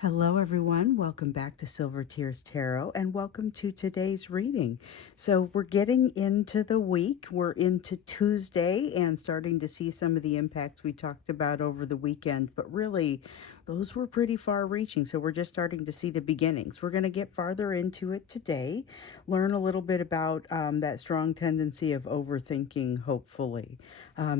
Hello, everyone. Welcome back to Silver Tears Tarot and welcome to today's reading. So, we're getting into the week. We're into Tuesday and starting to see some of the impacts we talked about over the weekend, but really, those were pretty far reaching. So, we're just starting to see the beginnings. We're going to get farther into it today, learn a little bit about that strong tendency of overthinking, hopefully,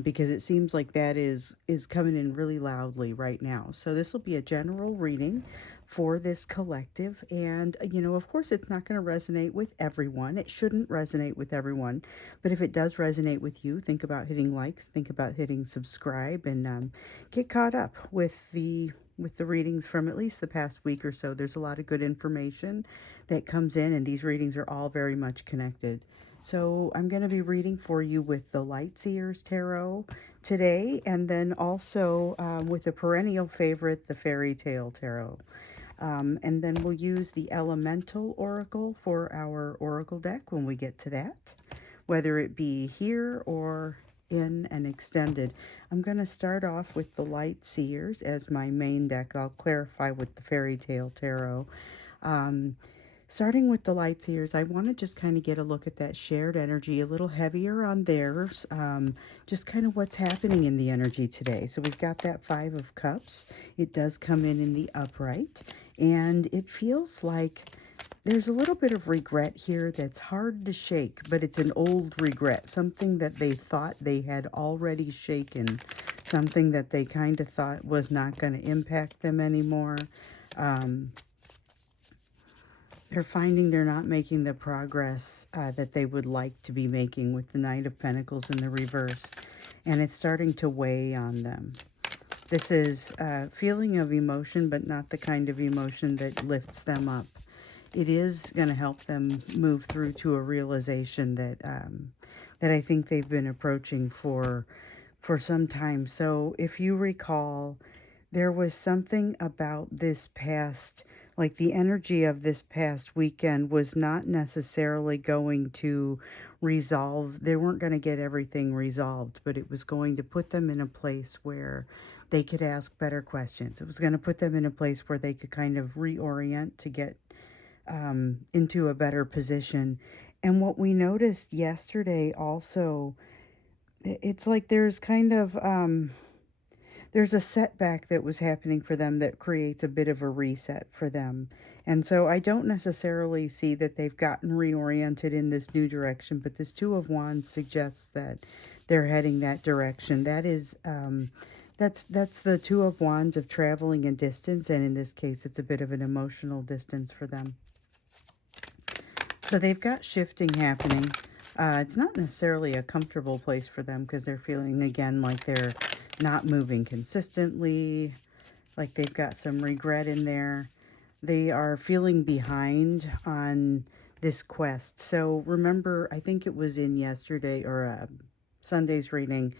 because it seems like that is coming in really loudly right now. So, this will be a general reading for this collective. And, of course, it's not going to resonate with everyone. It shouldn't resonate with everyone. But if it does resonate with you, think about hitting likes, think about hitting subscribe, and get caught up with the readings from at least the past week or so. There's a lot of good information that comes in, and these readings are all very much connected. So I'm going to be reading for you with the Lightseers Tarot today, and then also with a perennial favorite, the Fairy Tale Tarot. And then we'll use the Elemental Oracle for our Oracle deck when we get to that, whether it be here or in an extended. I'm going to start off with the Light Seers as my main deck. I'll clarify with the Fairy Tale Tarot. Um, Starting with the Light Seers, I want to just kind of get a look at that shared energy, a little heavier on theirs, just kind of what's happening in the energy today. So we've got that Five of Cups. It does come in the upright, and it feels like there's a little bit of regret here that's hard to shake, but it's an old regret, something that they thought they had already shaken, something that they kind of thought was not going to impact them anymore. Um, they're finding they're not making the progress that they would like to be making with the Knight of Pentacles in the reverse, and it's starting to weigh on them. This is a feeling of emotion, but not the kind of emotion that lifts them up. It is going to help them move through to a realization that that I think they've been approaching for some time. So if you recall, there was something about this past, like the energy of this past weekend was not necessarily going to resolve. They weren't going to get everything resolved, but it was going to put them in a place where they could ask better questions. It was going to put them in a place where they could kind of reorient to get into a better position. And what we noticed yesterday also, it's like there's kind of there's a setback that was happening for them that creates a bit of a reset for them. And so I don't necessarily see that they've gotten reoriented in this new direction, but this Two of Wands suggests that they're heading that direction. That is that's the Two of Wands of traveling and distance, and in this case it's a bit of an emotional distance for them. So they've got shifting happening. It's not necessarily a comfortable place for them because they're feeling again like they're not moving consistently, like they've got some regret in there. They are feeling behind on this quest. So remember, I think it was in yesterday or Sunday's reading,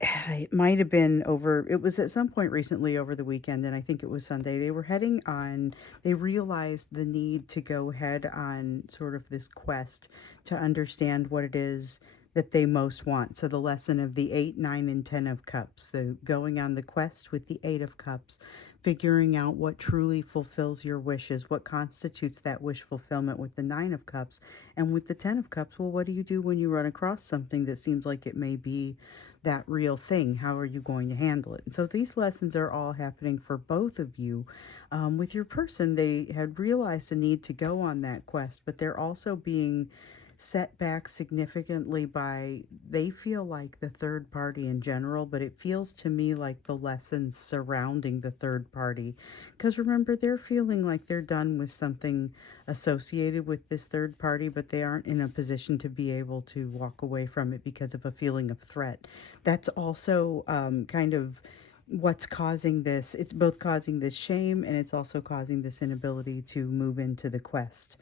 it might have been over, it was at some point recently over the weekend, and I think it was Sunday. They were heading on, they realized the need to go head on sort of this quest to understand what it is that they most want. So the lesson of the 8, 9, and 10 of Cups, the going on the quest with the 8 of Cups, figuring out what truly fulfills your wishes, what constitutes that wish fulfillment with the 9 of Cups. And with the 10 of Cups, well, what do you do when you run across something that seems like it may be that real thing? How are you going to handle it? And so these lessons are all happening for both of you. With your person, they had realized the need to go on that quest, but they're also being set back significantly by, they feel like the third party in general, but it feels to me like the lessons surrounding the third party. Because remember, they're feeling like they're done with something associated with this third party, but they aren't in a position to be able to walk away from it because of a feeling of threat. That's also kind of what's causing this. It's both causing this shame and it's also causing this inability to move into the quest.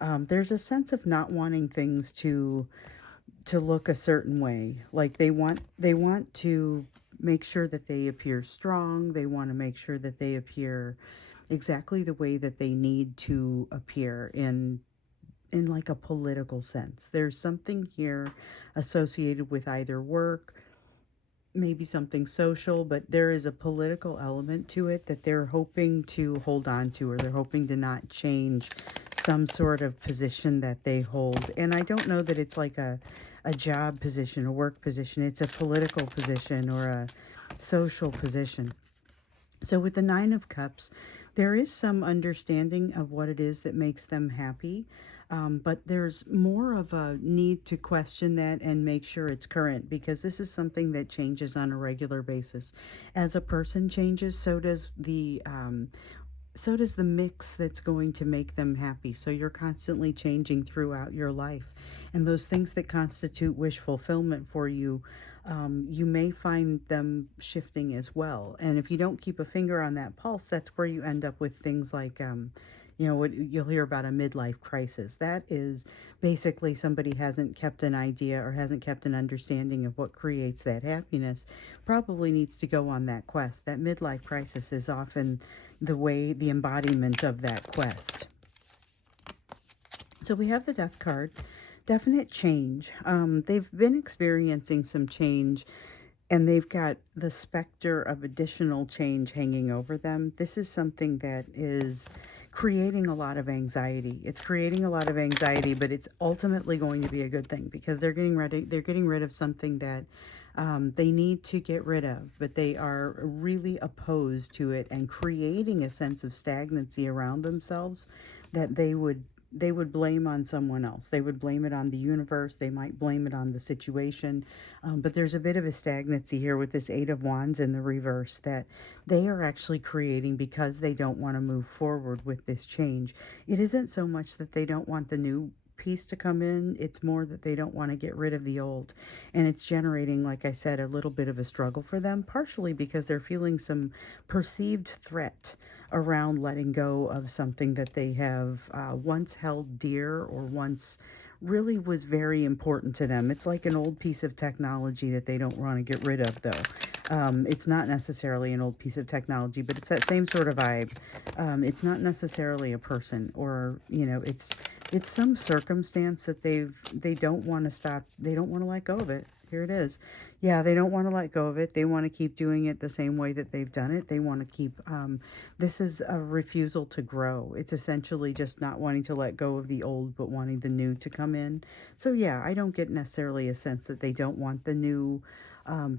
There's a sense of not wanting things to look a certain way. Like they want to make sure that they appear strong. They want to make sure that they appear exactly the way that they need to appear in like a political sense. There's something here associated with either work maybe something social, but there is a political element to it that they're hoping to hold on to, or they're hoping to not change some sort of position that they hold. And I don't know that it's like a job position, a work position. It's a political position or a social position. So with the Nine of Cups, there is some understanding of what it is that makes them happy. But there's more of a need to question that and make sure it's current, because this is something that changes on a regular basis. As a person changes, so does the mix that's going to make them happy. So you're constantly changing throughout your life. And those things that constitute wish fulfillment for you, you may find them shifting as well. And if you don't keep a finger on that pulse, that's where you end up with things like, what you'll hear about, a midlife crisis. That is basically somebody hasn't kept an idea or hasn't kept an understanding of what creates that happiness, probably needs to go on that quest. That midlife crisis is often the embodiment of that quest. So we have the Death card, definite change. They've been experiencing some change, and they've got the specter of additional change hanging over them. This is something that is creating a lot of anxiety. It's creating a lot of anxiety, but it's ultimately going to be a good thing, because they're getting rid of something that they need to get rid of, but they are really opposed to it, and creating a sense of stagnancy around themselves that they would blame on someone else. They would blame it on the universe. They might blame it on the situation. But there's a bit of a stagnancy here with this Eight of Wands in the reverse that they are actually creating because they don't want to move forward with this change. It isn't so much that they don't want the new piece to come in. It's more that they don't want to get rid of the old. And it's generating, like I said, a little bit of a struggle for them, partially because they're feeling some perceived threat around letting go of something that they have once held dear, or once really was very important to them. It's like an old piece of technology that they don't want to get rid of, though. It's not necessarily an old piece of technology, but it's that same sort of vibe. It's not necessarily a person, or, it's some circumstance that they don't want to stop. They don't want to let go of it. Here it is. Yeah, they don't want to let go of it. They want to keep doing it the same way that they've done it. They want to keep, this is a refusal to grow. It's essentially just not wanting to let go of the old, but wanting the new to come in. So yeah, I don't get necessarily a sense that they don't want the new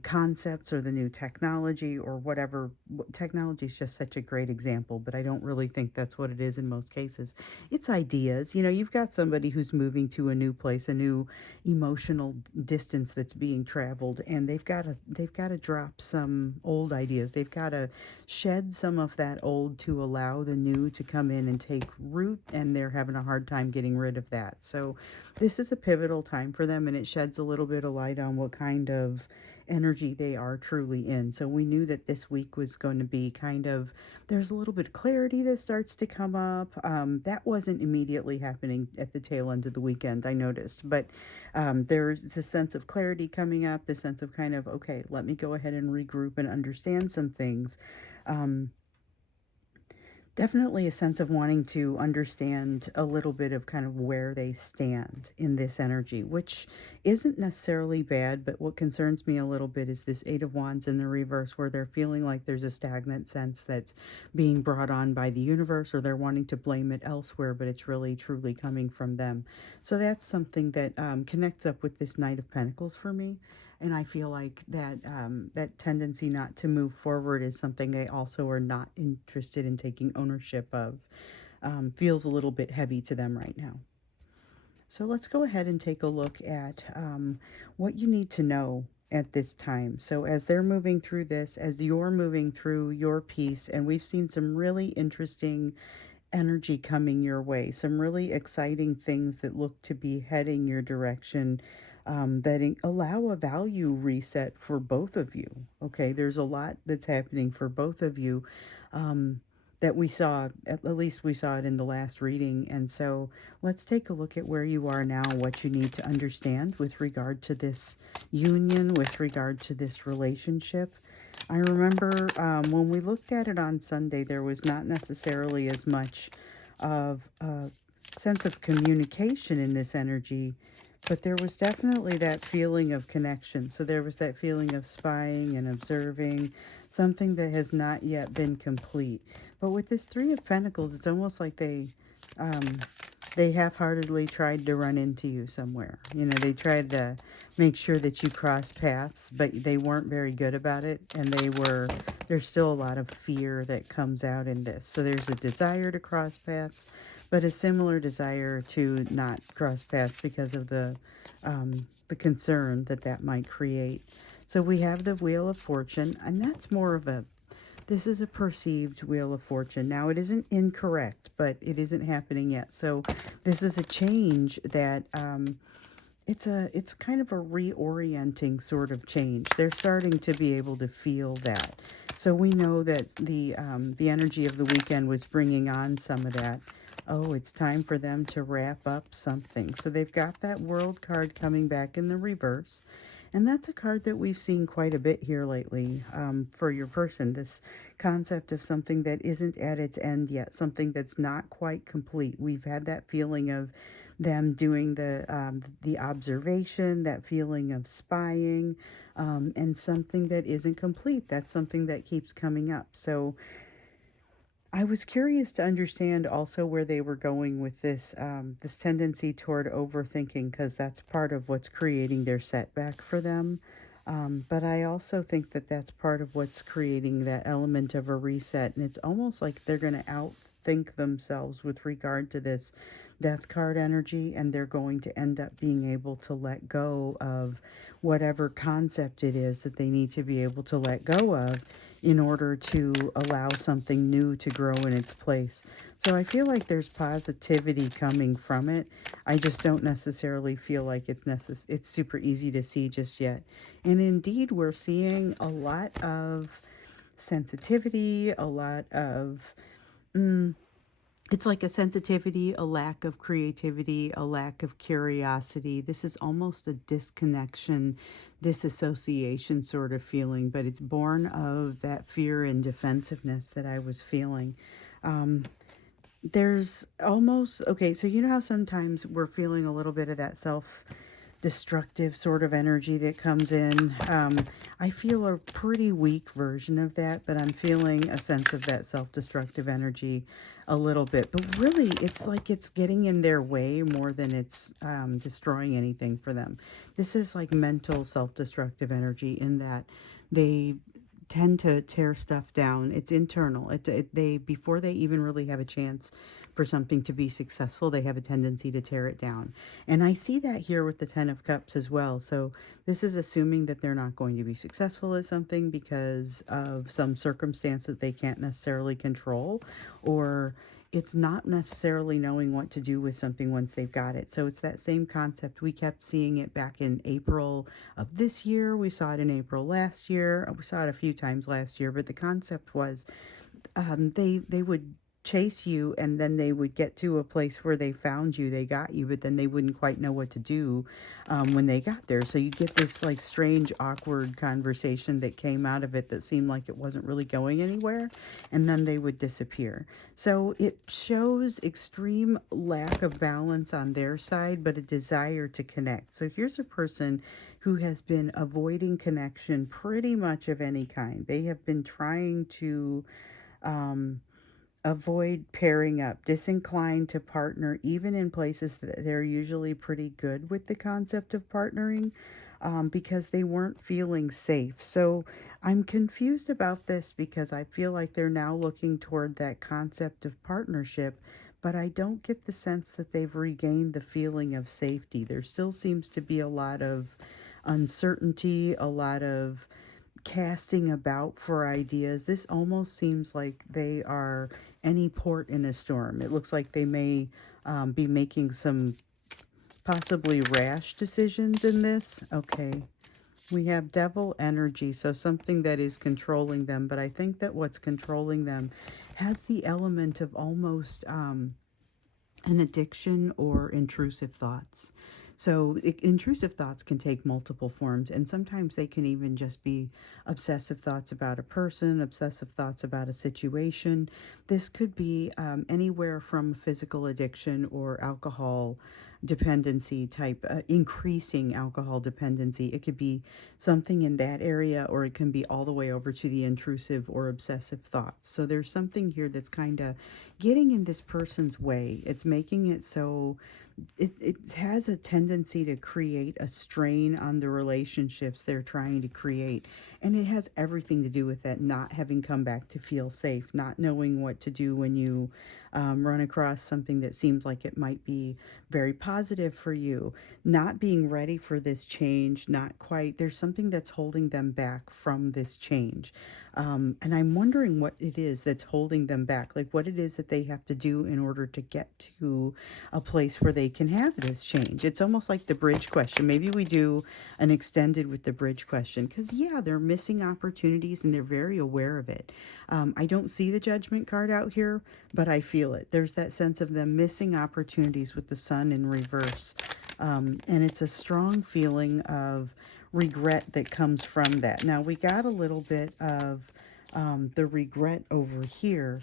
concepts or the new technology or whatever. Technology is just such a great example, but I don't really think that's what it is in most cases. It's ideas. You've got somebody who's moving to a new place, a new emotional distance that's being traveled, and they've got to drop some old ideas. They've got to shed some of that old to allow the new to come in and take root, and they're having a hard time getting rid of that. So this is a pivotal time for them, and it sheds a little bit of light on what kind of energy they are truly in. So we knew that this week was going to be there's a little bit of clarity that starts to come up. That wasn't immediately happening at the tail end of the weekend, I noticed, but there's this sense of clarity coming up, this sense of okay, let me go ahead and regroup and understand some things. Definitely a sense of wanting to understand a little bit of kind of where they stand in this energy, which isn't necessarily bad, but what concerns me a little bit is this Eight of Wands in the reverse, where they're feeling like there's a stagnant sense that's being brought on by the universe, or they're wanting to blame it elsewhere, but it's really truly coming from them. So that's something that connects up with this Knight of Pentacles for me. And I feel like that tendency not to move forward is something they also are not interested in taking ownership of. Feels a little bit heavy to them right now. So let's go ahead and take a look at what you need to know at this time. So as they're moving through this, as you're moving through your piece, and we've seen some really interesting energy coming your way, some really exciting things that look to be heading your direction, that allow a value reset for both of you. Okay, there's a lot that's happening for both of you, that we saw, at least we saw it in the last reading. And so let's take a look at where you are now, what you need to understand with regard to this union, with regard to this relationship. I remember when we looked at it on Sunday, there was not necessarily as much of a sense of communication in this energy, But there was definitely that feeling of connection. So there was that feeling of spying and observing, something that has not yet been complete. But with this Three of Pentacles, it's almost like um, they half-heartedly tried to run into you somewhere. You know, they tried to make sure that you cross paths, but they weren't very good about it. And there's still a lot of fear that comes out in this. So there's a desire to cross paths, but a similar desire to not cross paths because of the concern that that might create. So we have the Wheel of Fortune, and that's more of a, this is a perceived Wheel of Fortune. Now, it isn't incorrect, but it isn't happening yet. So this is a change that it's kind of a reorienting sort of change. They're starting to be able to feel that. So we know that the energy of the weekend was bringing on some of that. Oh, it's time for them to wrap up something. So they've got that World card coming back in the reverse. And that's a card that we've seen quite a bit here lately for your person. This concept of something that isn't at its end yet, something that's not quite complete. We've had that feeling of them doing the observation, that feeling of spying, and something that isn't complete. That's something that keeps coming up. So I was curious to understand also where they were going with this tendency toward overthinking, because that's part of what's creating their setback for them. But I also think that that's part of what's creating that element of a reset, and it's almost like they're going to outthink themselves with regard to this Death card energy, and they're going to end up being able to let go of whatever concept it is that they need to be able to let go of in order to allow something new to grow in its place. So I feel like there's positivity coming from it. I just don't necessarily feel like it's super easy to see just yet. And indeed, we're seeing a lot of sensitivity, a lot of it's like a sensitivity, a lack of creativity, a lack of curiosity. This is almost a disconnection, disassociation sort of feeling, but it's born of that fear and defensiveness that I was feeling. Um, there's almost, okay, so you know how sometimes we're feeling a little bit of that destructive sort of energy that comes in. I feel a pretty weak version of that, but I'm feeling a sense of that self-destructive energy a little bit. But really, it's like it's getting in their way more than it's destroying anything for them. This is like mental self-destructive energy in that they tend to tear stuff down. It's internal. They before they even really have a chance for something to be successful, they have a tendency to tear it down. And I see that here with the Ten of Cups as well. So this is assuming that they're not going to be successful at something because of some circumstance that they can't necessarily control, or it's not necessarily knowing what to do with something once they've got it. So it's that same concept. We kept seeing it back in April of this year. We saw it in April last year. We saw it a few times last year, but the concept was they would chase you, and then they would get to a place where they found you, they got you, but then they wouldn't quite know what to do when they got there. So you get this like strange awkward conversation that came out of it that seemed like it wasn't really going anywhere, and then they would disappear. So it shows extreme lack of balance on their side, but a desire to connect. So here's a person who has been avoiding connection pretty much of any kind. They have been trying to avoid pairing up, disinclined to partner, even in places that they're usually pretty good with the concept of partnering, because they weren't feeling safe. So I'm confused about this because I feel like they're now looking toward that concept of partnership, but I don't get the sense that they've regained the feeling of safety. There still seems to be a lot of uncertainty, a lot of casting about for ideas. This almost seems like they are any port in a storm. It looks like they may be making some possibly rash decisions in this. Okay, we have devil energy, so something that is controlling them, but I think that what's controlling them has the element of almost an addiction or intrusive thoughts. So intrusive thoughts can take multiple forms, and sometimes they can even just be obsessive thoughts about a person, obsessive thoughts about a situation. This could be anywhere from physical addiction or alcohol dependency type, increasing alcohol dependency. It could be something in that area, or it can be all the way over to the intrusive or obsessive thoughts. So there's something here that's kind of getting in this person's way. It's making it so it has a tendency to create a strain on the relationships they're trying to create. And it has everything to do with that not having come back to feel safe, not knowing what to do when you run across something that seems like it might be very positive for you, not being ready for this change, not quite. There's something that's holding them back from this change. And I'm wondering what it is that's holding them back, like what it is that they have to do in order to get to a place where they can have this change. It's almost like the bridge question. Maybe we do an extended with the bridge question because, yeah, they're missing opportunities and they're very aware of it. I don't see the judgment card out here, but I feel it. There's that sense of them missing opportunities with the sun in reverse. And it's a strong feeling of regret that comes from that. Now, we got a little bit of the regret over here,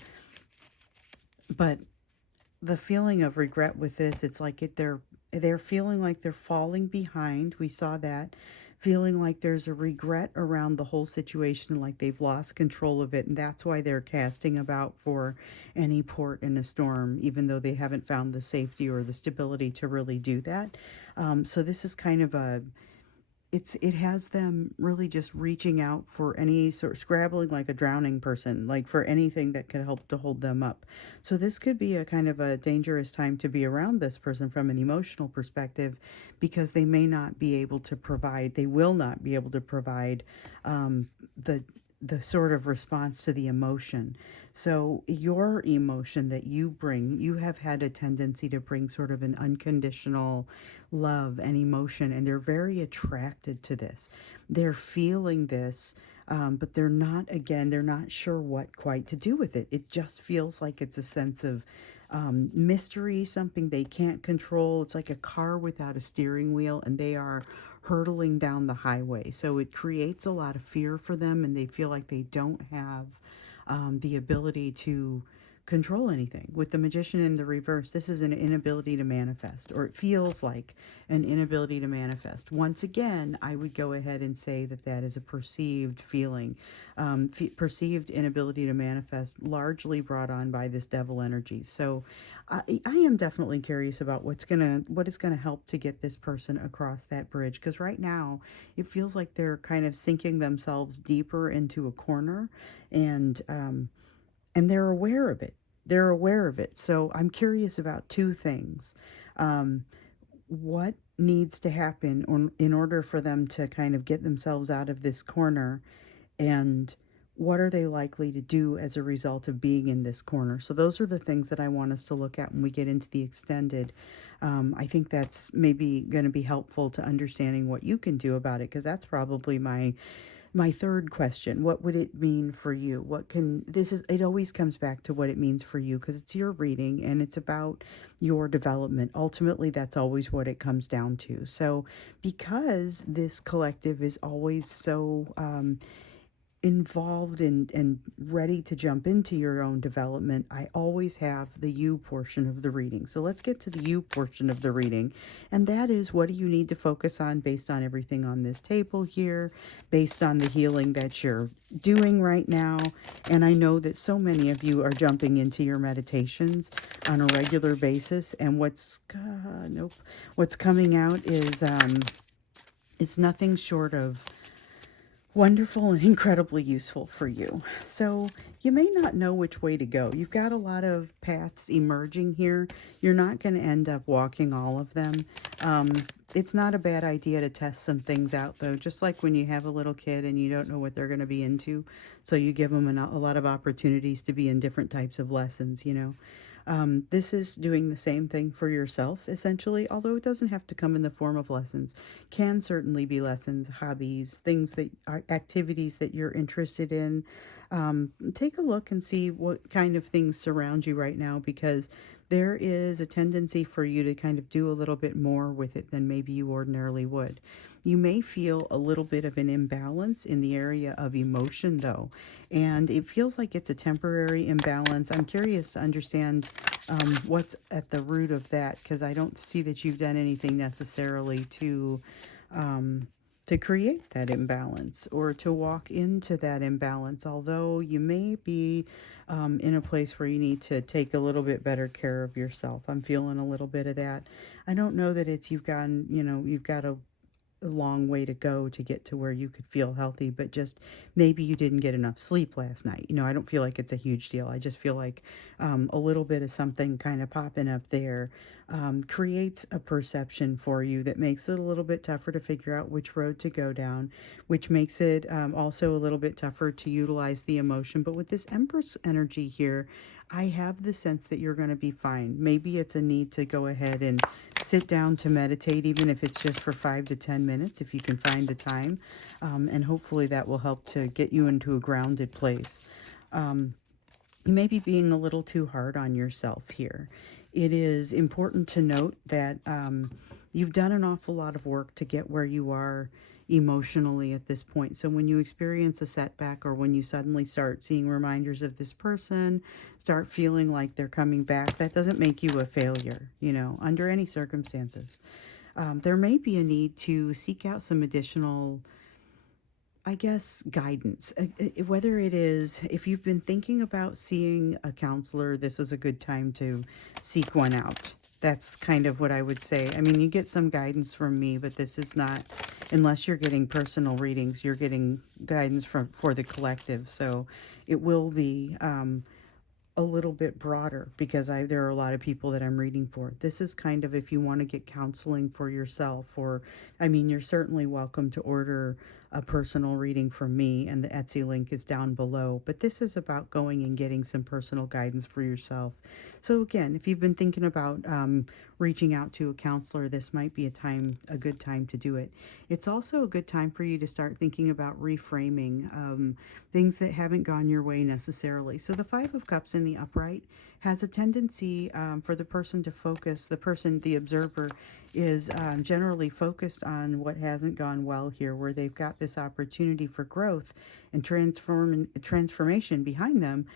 but the feeling of regret with this, it's like they're feeling like they're falling behind. We saw that. Feeling like there's a regret around the whole situation, like they've lost control of it, and that's why they're casting about for any port in a storm, even though they haven't found the safety or the stability to really do that. So this is kind of it has them really just reaching out for any sort of scrabbling like a drowning person, like for anything that could help to hold them up. So this could be a kind of a dangerous time to be around this person from an emotional perspective, because they may not be able to provide, they will not be able to provide the sort of response to the emotion. So your emotion that you bring, you have had a tendency to bring sort of an unconditional love and emotion, and they're very attracted to this. They're feeling this, but they're not sure what quite to do with it. It just feels like it's a sense of mystery, something they can't control. It's like a car without a steering wheel, and they are hurtling down the highway. So it creates a lot of fear for them, and they feel like they don't have the ability to control anything. With the Magician in the reverse, this is an inability to manifest, or it feels like an inability to manifest. Once again, I would go ahead and say that that is a perceived feeling, perceived inability to manifest, largely brought on by this devil energy. So I am definitely curious about what is gonna help to get this person across that bridge, because right now it feels like they're kind of sinking themselves deeper into a corner, and they're aware of it. They're aware of it. So I'm curious about two things. Um, what needs to happen in order for them to kind of get themselves out of this corner, and what are they likely to do as a result of being in this corner? So those are the things that I want us to look at when we get into the extended. I think that's maybe going to be helpful to understanding what you can do about it, because that's probably my third question. What would it mean for you? It always comes back to what it means for you, because it's your reading and it's about your development. Ultimately, that's always what it comes down to. So because this collective is always so involved and ready to jump into your own development, I always have the you portion of the reading. So let's get to the you portion of the reading. And that is, what do you need to focus on based on everything on this table here, based on the healing that you're doing right now? And I know that so many of you are jumping into your meditations on a regular basis. And what's coming out is it's nothing short of wonderful and incredibly useful for you. So you may not know which way to go. You've got a lot of paths emerging here. You're not going to end up walking all of them. It's not a bad idea to test some things out, though, just like when you have a little kid and you don't know what they're going to be into. So you give them a lot of opportunities to be in different types of lessons, you know. This is doing the same thing for yourself, essentially, although it doesn't have to come in the form of lessons. Can certainly be lessons, hobbies, things that are activities that you're interested in. take a look and see what kind of things surround you right now, because there is a tendency for you to kind of do a little bit more with it than maybe you ordinarily would. You may feel a little bit of an imbalance in the area of emotion, though, and it feels like it's a temporary imbalance. I'm curious to understand what's at the root of that, because I don't see that you've done anything necessarily um, to create that imbalance or to walk into that imbalance, although you may be in a place where you need to take a little bit better care of yourself. I'm feeling a little bit of that. I don't know that it's you've gotten, you've got a long way to go to get to where you could feel healthy, but just maybe you didn't get enough sleep last night. I don't feel like it's a huge deal. I just feel like a little bit of something kind of popping up there creates a perception for you that makes it a little bit tougher to figure out which road to go down, which makes it also a little bit tougher to utilize the emotion. But with this Empress energy here, I have the sense that you're going to be fine. Maybe it's a need to go ahead and sit down to meditate, even if it's just for 5 to 10 minutes, if you can find the time. And hopefully that will help to get you into a grounded place. You may be being a little too hard on yourself here. It is important to note that you've done an awful lot of work to get where you are emotionally at this point. So when you experience a setback, or when you suddenly start seeing reminders of this person, start feeling like they're coming back, that doesn't make you a failure, under any circumstances. There may be a need to seek out some additional, I guess, guidance. Whether it is, if you've been thinking about seeing a counselor, this is a good time to seek one out. That's kind of what I would say. I mean, you get some guidance from me, but this is not, unless you're getting personal readings, you're getting guidance for the collective. So it will be a little bit broader, because there are a lot of people that I'm reading for. This is kind of if you want to get counseling for yourself, or I mean, you're certainly welcome to order a personal reading from me, and the Etsy link is down below. But this is about going and getting some personal guidance for yourself. So again, if you've been thinking about reaching out to a counselor, this might be a good time to do it. It's also a good time for you to start thinking about reframing things that haven't gone your way necessarily. So the Five of Cups in the upright has a tendency for the person to focus, the observer is generally focused on what hasn't gone well here, where they've got this opportunity for growth and transformation behind them.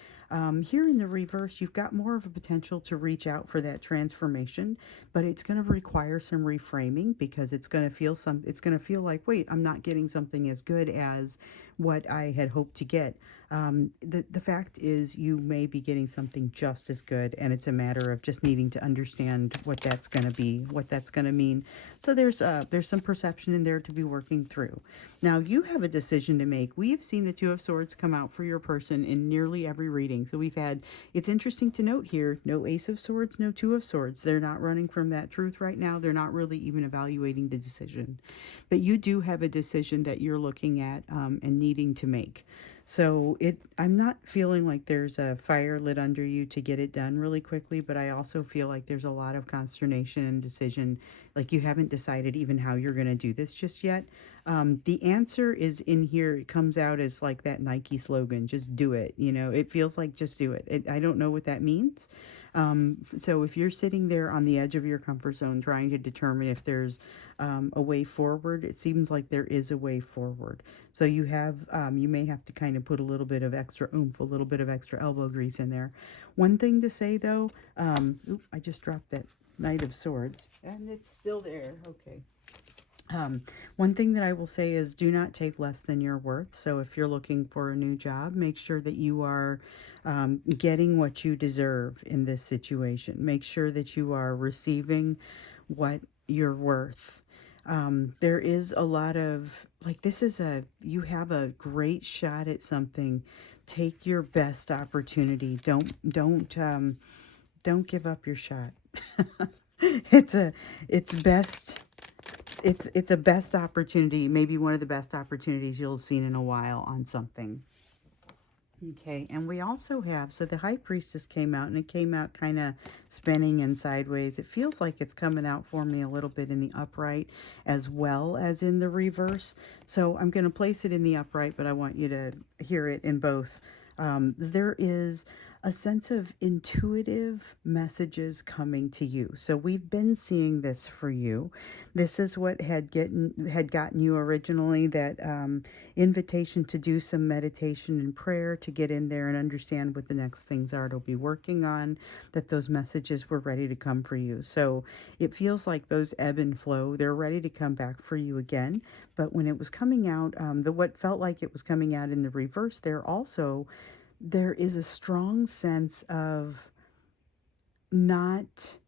Here in the reverse, you've got more of a potential to reach out for that transformation, but it's going to require some reframing, because it's going to feel like, wait, I'm not getting something as good as what I had hoped to get. The fact is, you may be getting something just as good, and it's a matter of just needing to understand what that's going to be, what that's going to mean. So there's some perception in there to be working through. Now you have a decision to make. We have seen the Two of Swords come out for your person in nearly every reading. So it's interesting to note here, no Ace of Swords, no Two of Swords. They're not running from that truth right now. They're not really even evaluating the decision. But you do have a decision that you're looking at and needing to make. So I'm not feeling like there's a fire lit under you to get it done really quickly, but I also feel like there's a lot of consternation and decision, like you haven't decided even how you're going to do this just yet. The answer is in here. It comes out as like that Nike slogan, just do it. It feels like just do it. I don't know what that means. So if you're sitting there on the edge of your comfort zone trying to determine if there's a way forward, it seems like there is a way forward. So you may have to kind of put a little bit of extra oomph, a little bit of extra elbow grease in there. One thing to say though, I just dropped that Knight of Swords, and it's still there. Okay. One thing that I will say is, do not take less than your worth. So if you're looking for a new job, make sure that you are getting what you deserve in this situation. Make sure that you are receiving what you're worth. There is a lot of, like, you have a great shot at something. Take your best opportunity. Don't give up your shot. It's best. It's a best opportunity, maybe one of the best opportunities you'll have seen in a while on something. Okay, and we also have, so the High Priestess came out, and it came out kind of spinning and sideways. It feels like it's coming out for me a little bit in the upright as well as in the reverse. So I'm going to place it in the upright, but I want you to hear it in both There is a sense of intuitive messages coming to you. So we've been seeing this for you. This is what had gotten you originally, that invitation to do some meditation and prayer, to get in there and understand what the next things are to be working on, that those messages were ready to come for you. So it feels like those ebb and flow. They're ready to come back for you again. But when it was coming out, the what felt like it was coming out in the reverse, there is a strong sense of not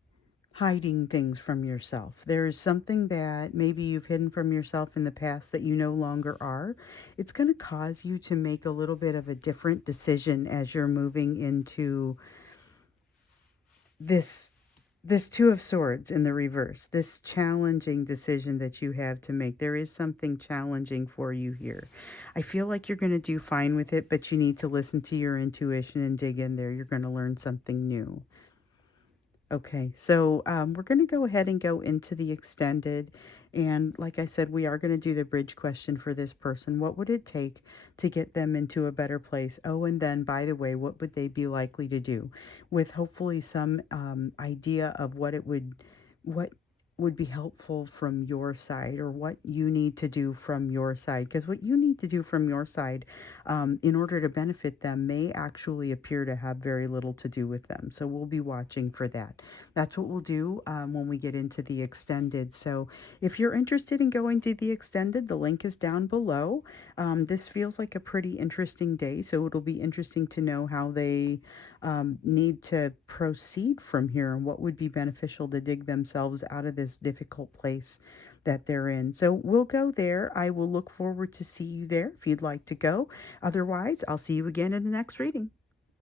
hiding things from yourself. There's something that maybe you've hidden from yourself in the past that you no longer are. It's going to cause you to make a little bit of a different decision as you're moving into this this two of swords in the reverse, this challenging decision that you have to make. There is something challenging for you here. I feel like you're going to do fine with it, but you need to listen to your intuition and dig in there. You're going to learn something new. Okay, so we're going to go ahead and go into the extended. And like I said, we are going to do the bridge question for this person. What would it take to get them into a better place? Oh, and then, by the way, what would they be likely to do? With hopefully some idea of what would be helpful from your side, or what you need to do from your side. Because what you need to do from your side in order to benefit them may actually appear to have very little to do with them. So we'll be watching for that. That's what we'll do when we get into the extended. So if you're interested in going to the extended, the link is down below. This feels like a pretty interesting day, so it'll be interesting to know how they need to proceed from here, and what would be beneficial to dig themselves out of this difficult place that they're in. So we'll go there. I will look forward to see you there if you'd like to go. Otherwise, I'll see you again in the next reading.